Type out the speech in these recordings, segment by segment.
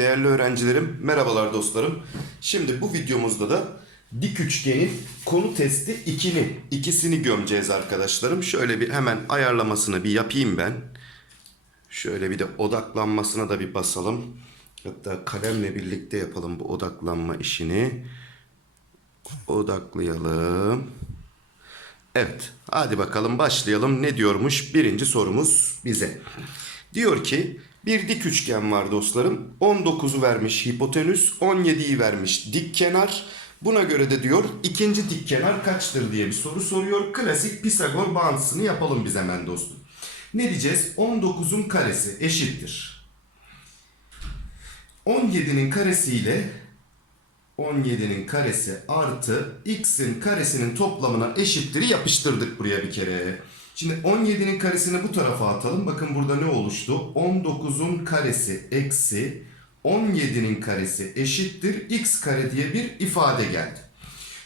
Değerli öğrencilerim, merhabalar dostlarım. Şimdi bu videomuzda da dik üçgenin konu testi 2'nin ikisini gömeceğiz arkadaşlarım. Şöyle bir hemen ayarlamasını bir yapayım ben. Şöyle bir de odaklanmasına da bir basalım. Hatta kalemle birlikte yapalım bu odaklanma işini. Odaklayalım. Evet, hadi bakalım başlayalım. Ne diyormuş birinci sorumuz bize? Diyor ki bir dik üçgen var dostlarım. 19'u vermiş hipotenüs, 17'yi vermiş dik kenar. Buna göre de diyor ikinci dik kenar kaçtır diye bir soru soruyor. Klasik Pisagor bağıntısını yapalım biz hemen dostum. Ne diyeceğiz? 19'un karesi eşittir. 17'nin karesi ile 17'nin karesi artı x'in karesinin toplamına eşittir yapıştırdık buraya bir kere. Şimdi 17'nin karesini bu tarafa atalım. Bakın burada ne oluştu? 19'un karesi eksi 17'nin karesi eşittir x kare diye bir ifade geldi.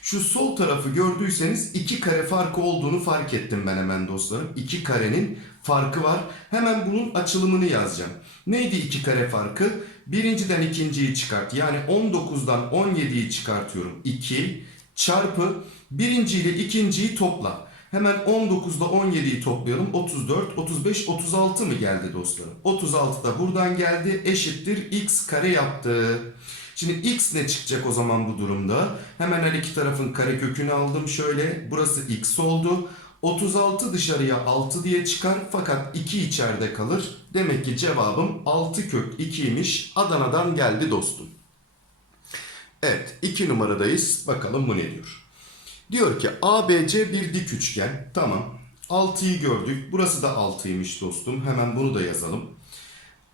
Şu sol tarafı gördüyseniz iki kare farkı olduğunu fark ettim ben hemen dostlarım. İki karenin farkı var. Hemen bunun açılımını yazacağım. Neydi iki kare farkı? Birinciden ikinciyi çıkart. Yani 19'dan 17'yi çıkartıyorum. 2 çarpı birinci ile ikinciyi topla. Hemen 19'da 17'yi toplayalım. 34, 35, 36 mı geldi dostlarım? 36 da buradan geldi. Eşittir x kare yaptı. Şimdi x ne çıkacak o zaman bu durumda? Hemen her iki tarafın kare kökünü aldım şöyle. Burası x oldu. 36 dışarıya 6 diye çıkar fakat 2 içeride kalır. Demek ki cevabım 6 kök 2'ymiş. Adana'dan geldi dostum. Evet 2 numaradayız. Bakalım bu ne diyor. Diyor ki ABC bir dik üçgen. Tamam. 6'yı gördük. Burası da 6'ymış dostum. Hemen bunu da yazalım.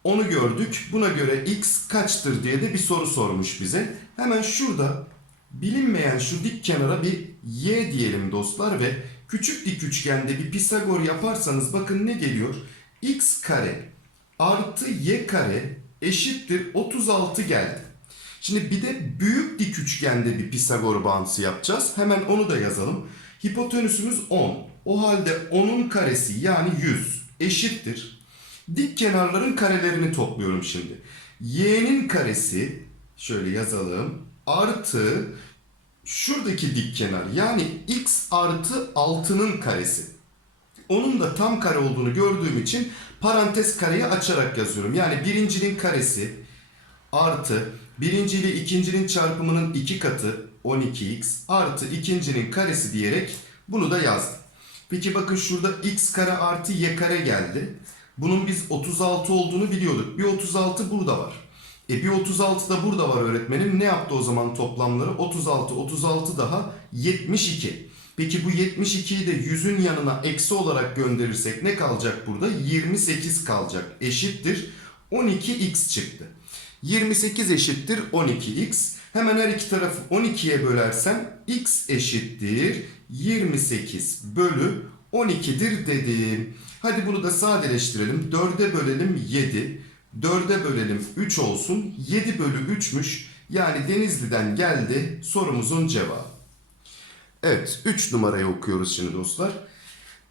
Onu gördük. Buna göre x kaçtır diye de bir soru sormuş bize. Hemen şurada bilinmeyen şu dik kenara bir y diyelim dostlar ve küçük dik üçgende bir Pisagor yaparsanız bakın ne geliyor? x kare artı y kare eşittir 36 geldi. Şimdi bir de büyük dik üçgende bir Pisagor bağıntısı yapacağız. Hemen onu da yazalım. Hipotenüsümüz 10. O halde 10'un karesi yani 100 eşittir. Dik kenarların karelerini topluyorum şimdi. Y'nin karesi şöyle yazalım. Artı şuradaki dik kenar yani x artı 6'nın karesi. Onun da tam kare olduğunu gördüğüm için parantez kareyi açarak yazıyorum. Yani birincinin karesi artı birinci ile ikincinin çarpımının iki katı 12x artı ikincinin karesi diyerek bunu da yazdım. Peki bakın şurada x kare artı y kare geldi. Bunun biz 36 olduğunu biliyorduk. Bir 36 burada var. E bir 36 da burada var öğretmenim. Ne yaptı o zaman toplamları? 36, 36 daha 72. Peki bu 72'yi de 100'ün yanına eksi olarak gönderirsek ne kalacak burada? 28 kalacak. Eşittir 12x çıktı. 28 eşittir 12x. Hemen her iki tarafı 12'ye bölersem x eşittir 28 bölü 12'dir dedim. Hadi bunu da sadeleştirelim. 4'e bölelim 7. 4'e bölelim 3 olsun. 7 bölü 3'müş. Yani Denizli'den geldi sorumuzun cevabı. Evet 3 numarayı okuyoruz şimdi dostlar.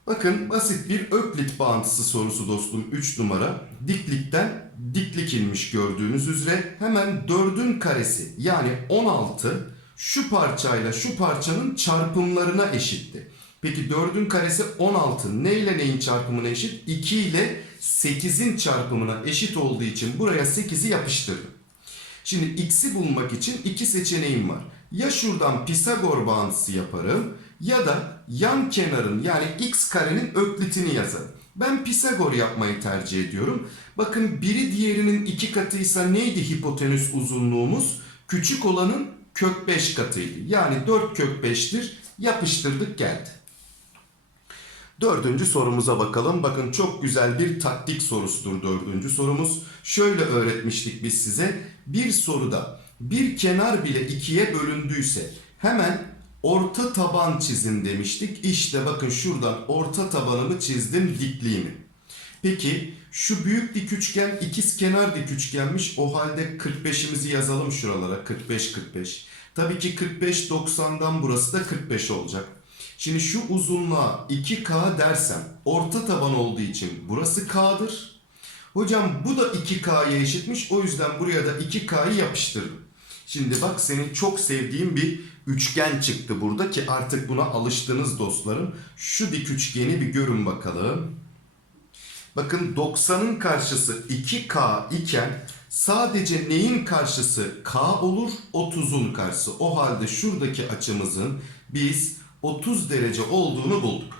Bakın basit bir öklit bağıntısı sorusu dostum 3 numara. Diklikten diklik inmiş gördüğünüz üzere. Hemen 4'ün karesi yani 16 şu parçayla şu parçanın çarpımlarına eşitti. Peki 4'ün karesi 16 ne ile neyin çarpımına eşit? 2 ile 8'in çarpımına eşit olduğu için buraya 8'i yapıştırdım. Şimdi x'i bulmak için iki seçeneğim var. Ya şuradan Pisagor bağıntısı yaparım ya da yan kenarın yani x karenin öklitini yazarım. Ben Pisagor yapmayı tercih ediyorum. Bakın biri diğerinin iki katıysa neydi hipotenüs uzunluğumuz? Küçük olanın kök 5 katıydı. Yani 4 kök 5'tir. Yapıştırdık geldi. Dördüncü sorumuza bakalım. Bakın çok güzel bir taktik sorusudur dördüncü sorumuz. Şöyle öğretmiştik biz size. Bir soruda bir kenar bile ikiye bölündüyse hemen orta taban çizin demiştik. İşte bakın şuradan orta tabanımı çizdim dikliğimi. Peki şu büyük dik üçgen ikiz kenar dik üçgenmiş. O halde 45'imizi yazalım şuralara. 45 45. Tabii ki 45 90'dan burası da 45 olacak. Şimdi şu uzunluğa 2K dersem orta taban olduğu için burası K'dır. Hocam bu da 2K'ya eşitmiş. O yüzden buraya da 2K'yı yapıştırdım. Şimdi bak senin çok sevdiğin bir üçgen çıktı burada ki artık buna alıştınız dostlarım. Şu dik üçgeni bir görün bakalım. Bakın 90'ın karşısı 2K iken sadece neyin karşısı K olur? 30'un karşısı. O halde şuradaki açımızın biz 30 derece olduğunu bulduk.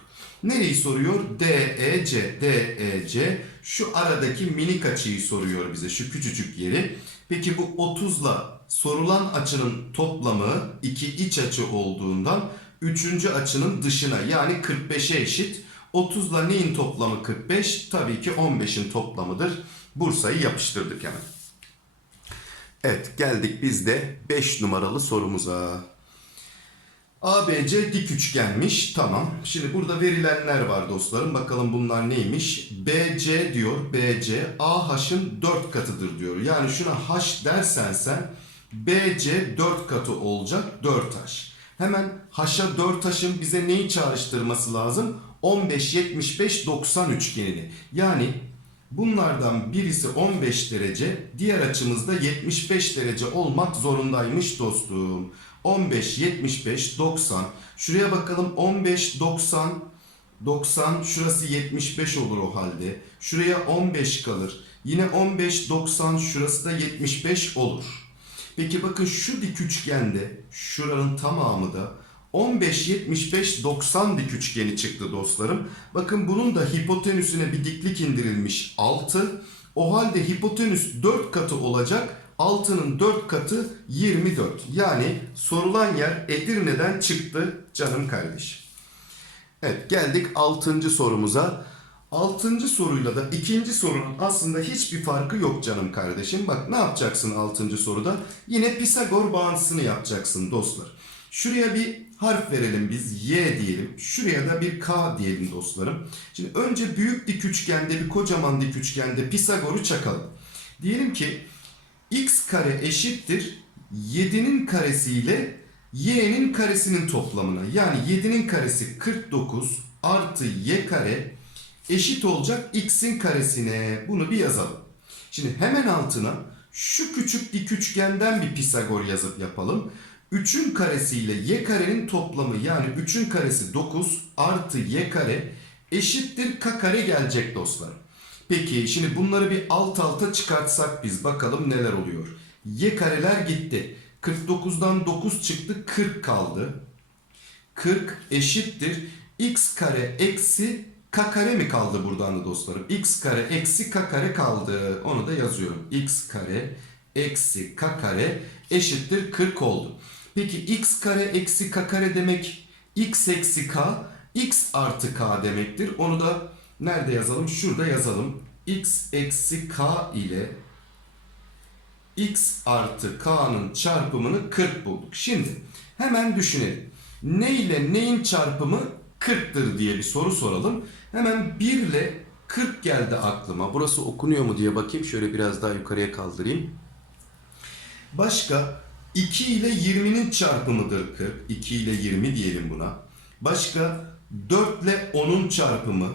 Nereyi soruyor? DEC. DEC şu aradaki minik açıyı soruyor bize şu küçücük yeri. Peki bu 30'la sorulan açının toplamı iki iç açı olduğundan üçüncü açının dışına yani 45'e eşit. 30'la neyin toplamı 45? Tabii ki 15'in toplamıdır. Bursa'yı yapıştırdık hemen. Evet geldik biz de 5 numaralı sorumuza. ABC dik üçgenmiş. Tamam. Şimdi burada verilenler var dostlarım. Bakalım bunlar neymiş? BC diyor. BC AH'ın 4 katıdır diyor. Yani şuna H dersen sen BC 4 katı olacak 4H. Hemen H'a 4H'ın bize neyi çağrıştırması lazım? 15, 75, 90 üçgenini. Yani bunlardan birisi 15 derece, diğer açımızda 75 derece olmak zorundaymış dostum. 15, 75, 90. Şuraya bakalım 15, 90, 90 şurası 75 olur o halde. Şuraya 15 kalır. Yine 15, 90 şurası da 75 olur. Peki bakın şu dik üçgende şuranın tamamı da 15, 75, 90 dik üçgeni çıktı dostlarım. Bakın bunun da hipotenüsüne bir diklik indirilmiş 6. O halde hipotenüs 4 katı olacak. 6'nın 4 katı 24. Yani sorulan yer Edirne'den çıktı canım kardeşim. Evet geldik 6. sorumuza. 6. soruyla da ikinci sorunun aslında hiçbir farkı yok canım kardeşim. Bak ne yapacaksın 6. soruda? Yine Pisagor bağıntısını yapacaksın dostlar. Şuraya bir harf verelim biz. Y diyelim. Şuraya da bir K diyelim dostlarım. Şimdi önce büyük dik üçgende bir kocaman dik üçgende Pisagor'u çakalım. Diyelim ki x kare eşittir 7'nin karesiyle y'nin karesinin toplamına. Yani 7'nin karesi 49 artı y kare eşit olacak x'in karesine. Bunu bir yazalım. Şimdi hemen altına şu küçük dik üçgenden bir Pisagor yazıp yapalım. 3'ün karesiyle y karenin toplamı yani 3'ün karesi 9 artı y kare eşittir k kare gelecek dostlar. Peki şimdi bunları bir alt alta çıkartsak biz bakalım neler oluyor. Y kareler gitti. 49'dan 9 çıktı 40 kaldı. 40 eşittir x kare eksi k kare mi kaldı buradan da dostlarım? x kare eksi k kare kaldı. Onu da yazıyorum. x kare eksi k kare eşittir 40 oldu. Peki x kare eksi k kare demek x eksi k x artı k demektir. Onu da nerede yazalım? Şurada yazalım. x eksi k ile x artı k'nın çarpımını 40 bulduk. Şimdi hemen düşünelim. Ne ile neyin çarpımı 40'tır diye bir soru soralım. Hemen 1 ile 40 geldi aklıma. Burası okunuyor mu diye bakayım. Şöyle biraz daha yukarıya kaldırayım. Başka 2 ile 20'nin çarpımıdır 40. 2 ile 20 diyelim buna. Başka 4 ile 10'un çarpımı.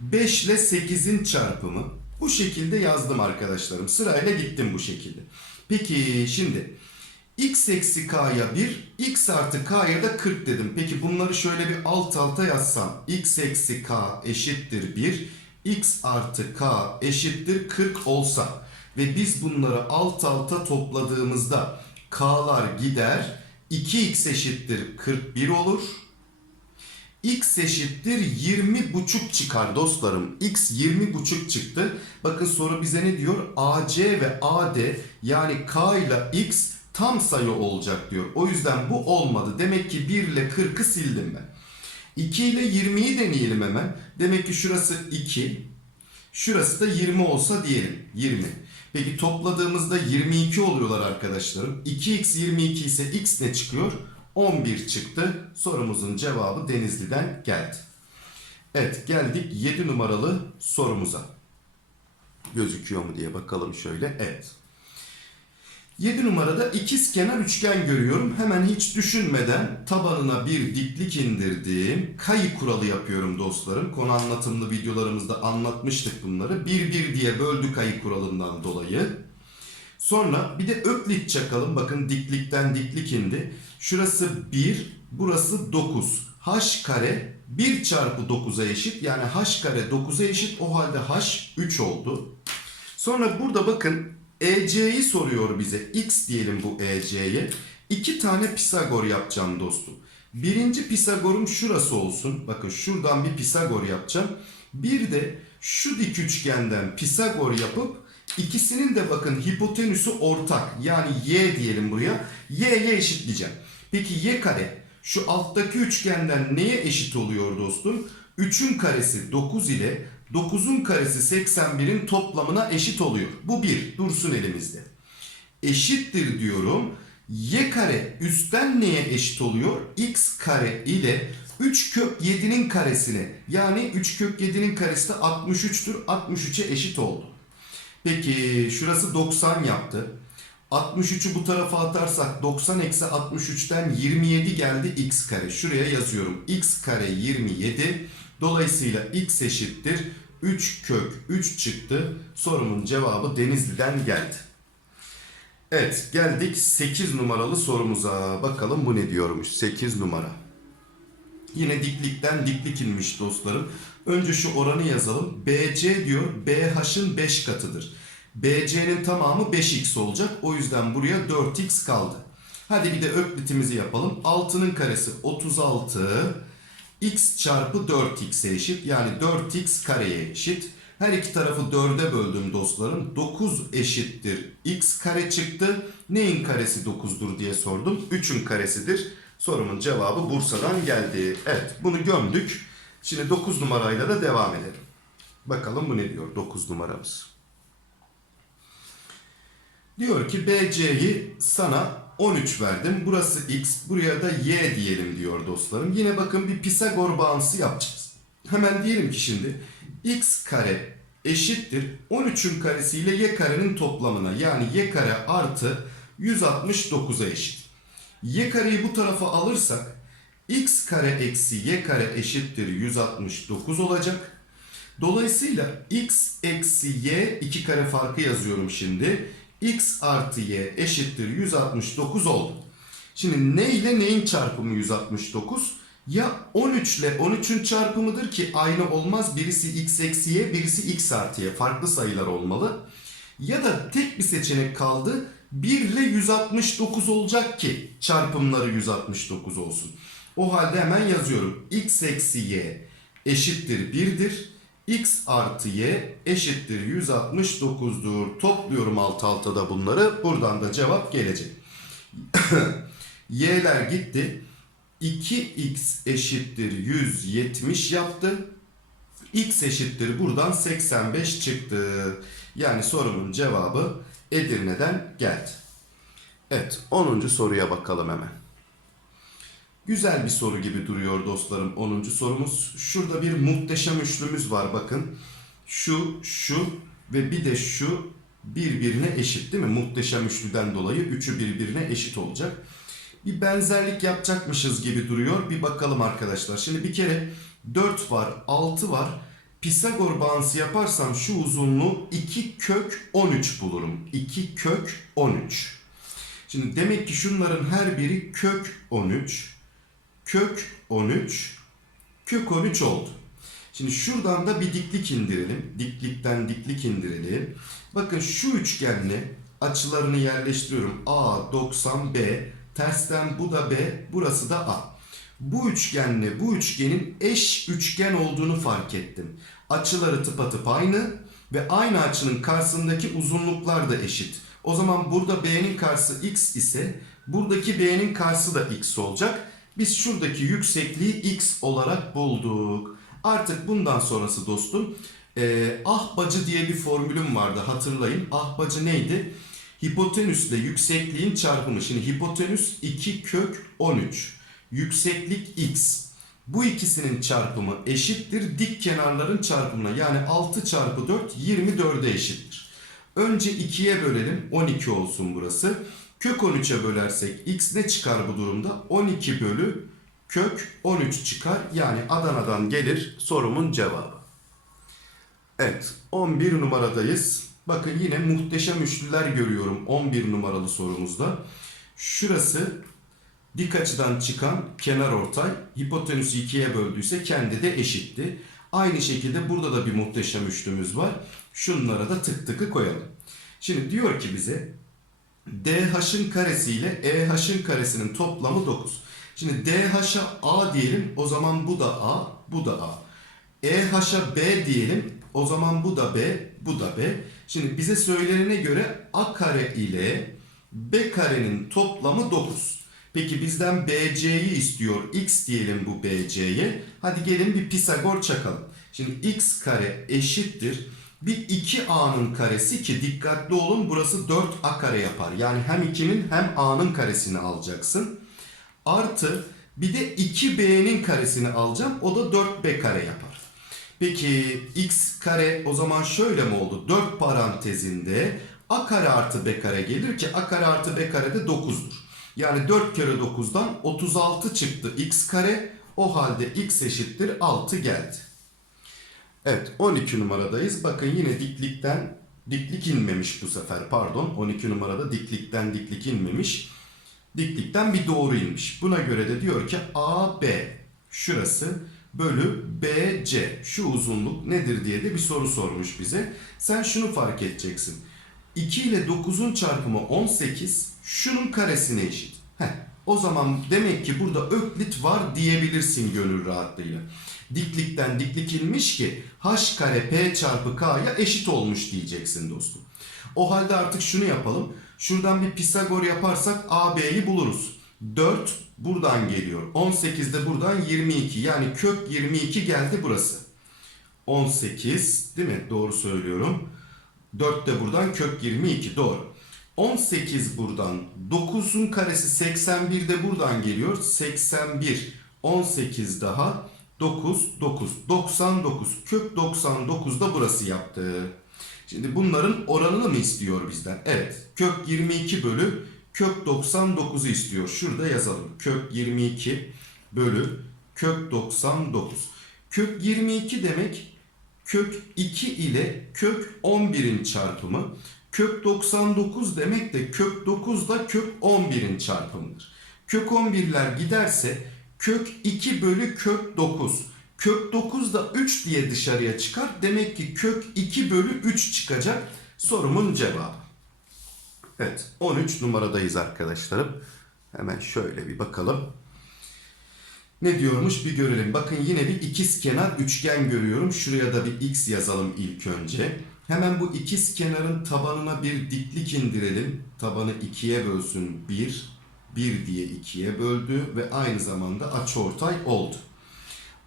5 ile 8'in çarpımı. Bu şekilde yazdım arkadaşlarım. Sırayla gittim bu şekilde. Peki şimdi x eksi k'ya 1, x artı k'ya da 40 dedim. Peki bunları şöyle bir alt alta yazsam. x eksi k eşittir 1, x artı k eşittir 40 olsa ve biz bunları alt alta topladığımızda k'lar gider 2x eşittir 41 olur. X eşittir 20 buçuk çıkar dostlarım. x 20 buçuk çıktı. Bakın soru bize ne diyor? AC ve AD yani k ile x tam sayı olacak diyor. O yüzden bu olmadı. Demek ki 1 ile 40'ı sildim ben. 2 ile 20'yi deneyelim hemen. Demek ki şurası 2. Şurası da 20 olsa diyelim. 20. Peki topladığımızda 22 oluyorlar arkadaşlarım. 2x 22 ise x ne çıkıyor? 11 çıktı. Sorumuzun cevabı Denizli'den geldi. Evet geldik 7 numaralı sorumuza. Gözüküyor mu diye bakalım şöyle. Evet. 7 numarada ikiz kenar üçgen görüyorum. Hemen hiç düşünmeden tabanına bir diklik indirdim. Kayı kuralı yapıyorum dostlarım. Konu anlatımlı videolarımızda anlatmıştık bunları. 1 1 diye böldü kayı kuralından dolayı. Sonra bir de öklit çakalım. Bakın diklikten diklik indi. Şurası 1, burası 9. h kare 1 çarpı 9'a eşit. Yani h kare 9'a eşit. O halde h 3 oldu. Sonra burada bakın EC'yi soruyor bize. X diyelim bu EC'ye. İki tane Pisagor yapacağım dostum. Birinci Pisagor'um şurası olsun. Bakın şuradan bir Pisagor yapacağım. Bir de şu dik üçgenden Pisagor yapıp ikisinin de bakın hipotenüsü ortak. Yani y diyelim buraya. y'ye eşitleyeceğim. Peki y kare şu alttaki üçgenden neye eşit oluyor dostum? 3'ün karesi 9 ile 9'un karesi 81'in toplamına eşit oluyor. Bu bir. Dursun elimizde. Eşittir diyorum. Y kare üstten neye eşit oluyor? X kare ile 3 kök 7'nin karesine yani 3 kök 7'nin karesi de 63'tür. 63'e eşit oldu. Peki şurası 90 yaptı. 63'ü bu tarafa atarsak 90 eksi 63'ten 27 geldi x kare. Şuraya yazıyorum. x kare 27. Dolayısıyla x eşittir. 3 kök 3 çıktı. Sorumun cevabı Denizli'den geldi. Evet geldik 8 numaralı sorumuza. Bakalım bu ne diyormuş 8 numara. Yine diklikten diklik inmiş dostlarım. Önce şu oranı yazalım. BC diyor BH'ın 5 katıdır. BC'nin tamamı 5x olacak. O yüzden buraya 4x kaldı. Hadi bir de öklitimizi yapalım. 6'nın karesi 36. x çarpı 4x'e eşit. Yani 4x kareye eşit. Her iki tarafı 4'e böldüm dostlarım. 9 eşittir x kare çıktı. Neyin karesi 9'dur diye sordum. 3'ün karesidir. Sorumun cevabı Bursa'dan geldi. Evet bunu gömdük. Şimdi 9 numarayla da devam edelim. Bakalım bu ne diyor 9 numaramız. Diyor ki BC'yi sana 13 verdim. Burası x, buraya da y diyelim diyor dostlarım. Yine bakın bir Pisagor bağıntısı yapacağız. Hemen diyelim ki şimdi x kare eşittir 13'ün karesiyle y karenin toplamına. Yani y kare artı 169'a eşit. Y kareyi bu tarafa alırsak x kare eksi y kare eşittir 169 olacak. Dolayısıyla x eksi y iki kare farkı yazıyorum şimdi. X artı y eşittir 169 oldu. Şimdi ne ile neyin çarpımı 169? Ya 13 ile 13'ün çarpımıdır ki aynı olmaz. Birisi x eksi y, birisi x artı y. Farklı sayılar olmalı. Ya da tek bir seçenek kaldı. 1 ile 169 olacak ki çarpımları 169 olsun. O halde hemen yazıyorum. x eksi y eşittir 1'dir. X artı y eşittir 169'dur. Topluyorum alt alta da bunları. Buradan da cevap gelecek. y'ler gitti. 2x eşittir 170 yaptı. x eşittir buradan 85 çıktı. Yani sorumun cevabı Edirne'den geldi. Evet 10. soruya bakalım hemen. Güzel bir soru gibi duruyor dostlarım 10. sorumuz. Şurada bir muhteşem üçlümüz var bakın. Şu, şu ve bir de şu birbirine eşit değil mi? Muhteşem üçlüden dolayı üçü birbirine eşit olacak. Bir benzerlik yapacakmışız gibi duruyor. Bir bakalım arkadaşlar. Şimdi bir kere 4 var, 6 var. Pisagor bağıntısı yaparsam şu uzunluğu 2 kök 13 bulurum. 2 kök 13. Şimdi demek ki şunların her biri kök 13, kök 13, kök 13 oldu. Şimdi şuradan da bir diklik indirelim. Diklikten diklik indirelim. Bakın şu üçgenle açılarını yerleştiriyorum. A 90 B tersten bu da B burası da A. Bu üçgenle bu üçgenin eş üçgen olduğunu fark ettim. Açıları tıpatıp aynı ve aynı açının karşısındaki uzunluklar da eşit. O zaman burada B'nin karşısı x ise buradaki B'nin karşısı da x olacak. Biz şuradaki yüksekliği x olarak bulduk. Artık bundan sonrası dostum e, ahbacı diye bir formülüm vardı hatırlayın. Ahbacı neydi? Hipotenüsle yüksekliğin çarpımı. Şimdi hipotenüs 2 kök 13. Yükseklik x. Bu ikisinin çarpımı eşittir dik kenarların çarpımına. Yani 6 çarpı 4 24'e eşittir. Önce 2'ye bölelim. 12 olsun burası. Kök 13'e bölersek x ne çıkar bu durumda? 12 bölü kök 13 çıkar. Yani Adana'dan gelir sorumun cevabı. Evet 11 numaradayız. Bakın yine muhteşem üçlüler görüyorum 11 numaralı sorumuzda. Şurası dik açıdan çıkan kenar ortay hipotenüsü ikiye böldüyse kendi de eşitti. Aynı şekilde burada da bir muhteşem üçlümüz var. Şunlara da tık tıkı koyalım. Şimdi diyor ki bize DH'ın karesi ile EH'ın karesinin toplamı 9. Şimdi DH'a A diyelim o zaman bu da A, bu da A. EH'a B diyelim o zaman bu da B, bu da B. Şimdi bize söylenene göre A kare ile B karenin toplamı 9. Peki bizden BC'yi istiyor. X diyelim bu BC'ye. Hadi gelin bir Pisagor çakalım. Şimdi x kare eşittir. Bir 2a'nın karesi ki dikkatli olun burası 4a kare yapar. Yani hem 2'nin hem a'nın karesini alacaksın. Artı bir de 2b'nin karesini alacağım. O da 4b kare yapar. Peki x kare o zaman şöyle mi oldu? 4 parantezinde a kare artı b kare gelir ki a kare artı b kare de 9'dur. Yani 4 kere 9'dan 36 çıktı x kare. O halde x eşittir 6 geldi. Evet 12 numaradayız. Bakın yine diklikten diklik inmemiş bu sefer pardon. 12 numarada diklikten diklik inmemiş. Diklikten bir doğru inmiş. Buna göre de diyor ki AB şurası bölü BC şu uzunluk nedir diye de bir soru sormuş bize. Sen şunu fark edeceksin. 2 ile 9'un çarpımı 18 şunun karesine eşit. Heh, o zaman demek ki burada öklit var diyebilirsin gönül rahatlığıyla. Diklikten diklik inmiş ki h kare p çarpı k'ya eşit olmuş diyeceksin dostum. O halde artık şunu yapalım. Şuradan bir Pisagor yaparsak AB'yi buluruz. 4 buradan geliyor. 18 de buradan 22. Yani kök 22 geldi burası. 18 değil mi? Doğru söylüyorum. 4 de buradan kök 22 doğru. 18 buradan 9'un karesi 81 de buradan geliyor. 81 18 daha 9 9 99 kök 99 da burası yaptı. Şimdi bunların oranını mı istiyor bizden? Evet. Kök 22 bölü kök 99'u istiyor. Şurada yazalım. Kök 22 bölü kök 99. Kök 22 demek kök 2 ile kök 11'in çarpımı. Kök 99 demek de kök 9 da kök 11'in çarpımıdır. Kök 11'ler giderse kök 2 bölü kök 9. Kök 9 da 3 diye dışarıya çıkar. Demek ki kök 2 bölü 3 çıkacak. Sorumun cevabı. Evet 13 numaradayız arkadaşlarım. Hemen şöyle bir bakalım. Ne diyormuş bir görelim. Bakın yine bir ikiz kenar üçgen görüyorum. Şuraya da bir x yazalım ilk önce. Hemen bu ikiz kenarın tabanına bir diklik indirelim. Tabanı ikiye bölsün 1. 1 diye ikiye böldü ve aynı zamanda açıortay oldu.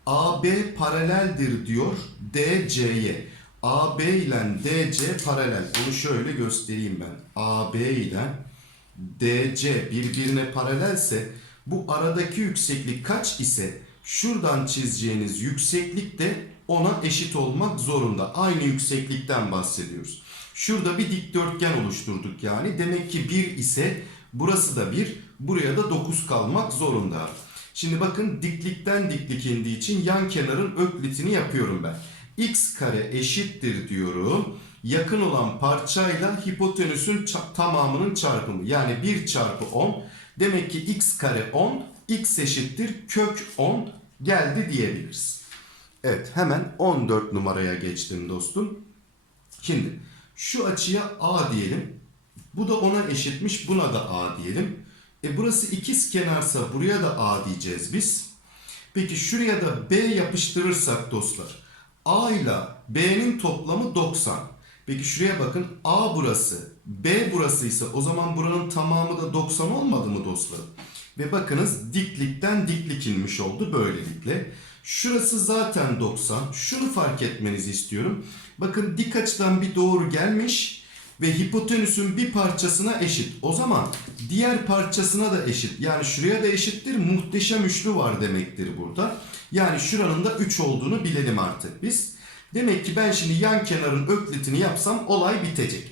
AB paraleldir diyor DC'ye. AB ile DC paralel. Bunu şöyle göstereyim ben. AB ile DC birbirine paralelse bu aradaki yükseklik kaç ise şuradan çizeceğiniz yükseklik de ona eşit olmak zorunda. Aynı yükseklikten bahsediyoruz. Şurada bir dikdörtgen oluşturduk yani. Demek ki 1 ise burası da 1, buraya da 9 kalmak zorunda. Şimdi bakın diklikten diklik indiği için yan kenarın öklitini yapıyorum ben. x kare eşittir diyorum. Yakın olan parçayla hipotenüsün tamamının çarpımı. Yani 1 çarpı 10. Demek ki x kare 10, x eşittir kök 10 geldi diyebiliriz. Evet hemen 14 numaraya geçtim dostum. Şimdi şu açıya A diyelim. Bu da ona eşitmiş buna da A diyelim. E burası ikiz kenarsa buraya da A diyeceğiz biz. Peki şuraya da B yapıştırırsak dostlar. A ile B'nin toplamı 90. Peki şuraya bakın A burası, B burasıysa o zaman buranın tamamı da 90 olmadı mı dostlarım? Ve bakınız diklikten diklik inmiş oldu böylelikle. Şurası zaten 90. Şunu fark etmenizi istiyorum. Bakın dik açıdan bir doğru gelmiş ve hipotenüsün bir parçasına eşit. O zaman diğer parçasına da eşit. Yani şuraya da eşittir. Muhteşem üçlü var demektir burada. Yani şuranın da 3 olduğunu bilelim artık biz. Demek ki ben şimdi yan kenarın öklitini yapsam olay bitecek.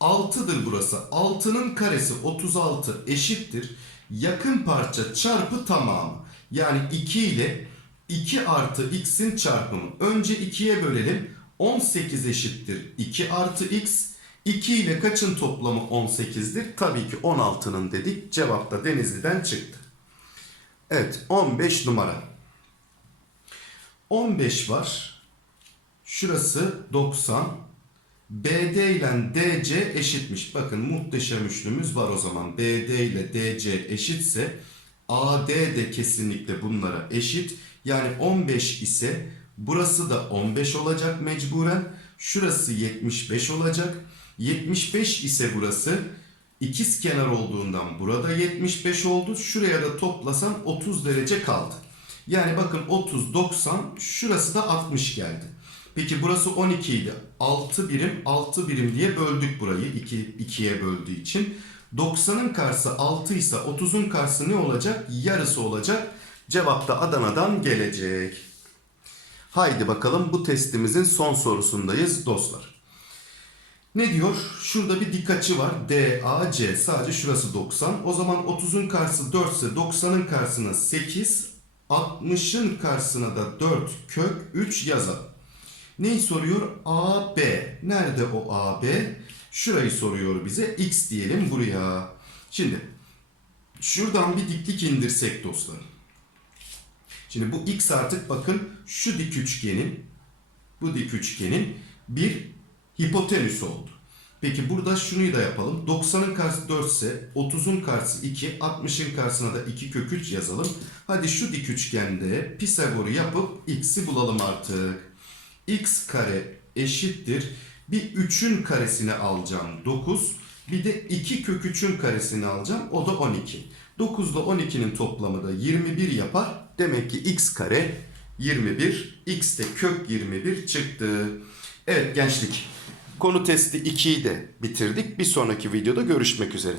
6'dır burası. 6'nın karesi 36 eşittir. Yakın parça çarpı tamamı. Yani 2 ile 2 artı x'in çarpımı. Önce 2'ye bölelim. 18 eşittir 2 artı x. 2 ile kaçın toplamı 18'dir? Tabii ki 16'nın dedik. Cevap da Denizli'den çıktı. Evet 15 numara. 15 var. Şurası 90. BD ile DC eşitmiş. Bakın muhteşem üçlümüz var o zaman. BD ile DC eşitse AD de kesinlikle bunlara eşit. Yani 15 ise burası da 15 olacak mecburen. Şurası 75 olacak. 75 ise burası ikiz kenar olduğundan burada 75 oldu. Şuraya da toplasan 30 derece kaldı. Yani bakın 30, 90 şurası da 60 geldi. Peki burası 12 idi. 6 birim 6 birim diye böldük burayı 2, 2'ye böldüğü için. 90'ın karşısı 6 ise 30'un karşısı ne olacak? Yarısı olacak. Cevap da Adana'dan gelecek. Haydi bakalım bu testimizin son sorusundayız dostlar. Ne diyor? Şurada bir dik açı var. DAC. Sadece şurası 90. O zaman 30'un karşısı 4 ise 90'ın karşısına 8. 60'ın karşısına da 4 kök 3 yazalım. Neyi soruyor? AB. Nerede o AB? Şurayı soruyor bize. X diyelim buraya. Şimdi şuradan bir diklik indirsek dostlarım. Şimdi bu X artık bakın şu dik üçgenin bu dik üçgenin bir hipotenüs oldu. Peki burada şunu da yapalım. 90'ın karşısı 4 ise 30'un karşısı 2, 60'ın karşısına da 2 kök 3 yazalım. Hadi şu dik üçgende Pisagor'u yapıp x'i bulalım artık. x kare eşittir. Bir 3'ün karesini alacağım 9. Bir de 2 kök 3'ün karesini alacağım. O da 12. 9 ile 12'nin toplamı da 21 yapar. Demek ki x kare 21. x de kök 21 çıktı. Evet gençlik. Konu testi 2'yi de bitirdik. Bir sonraki videoda görüşmek üzere.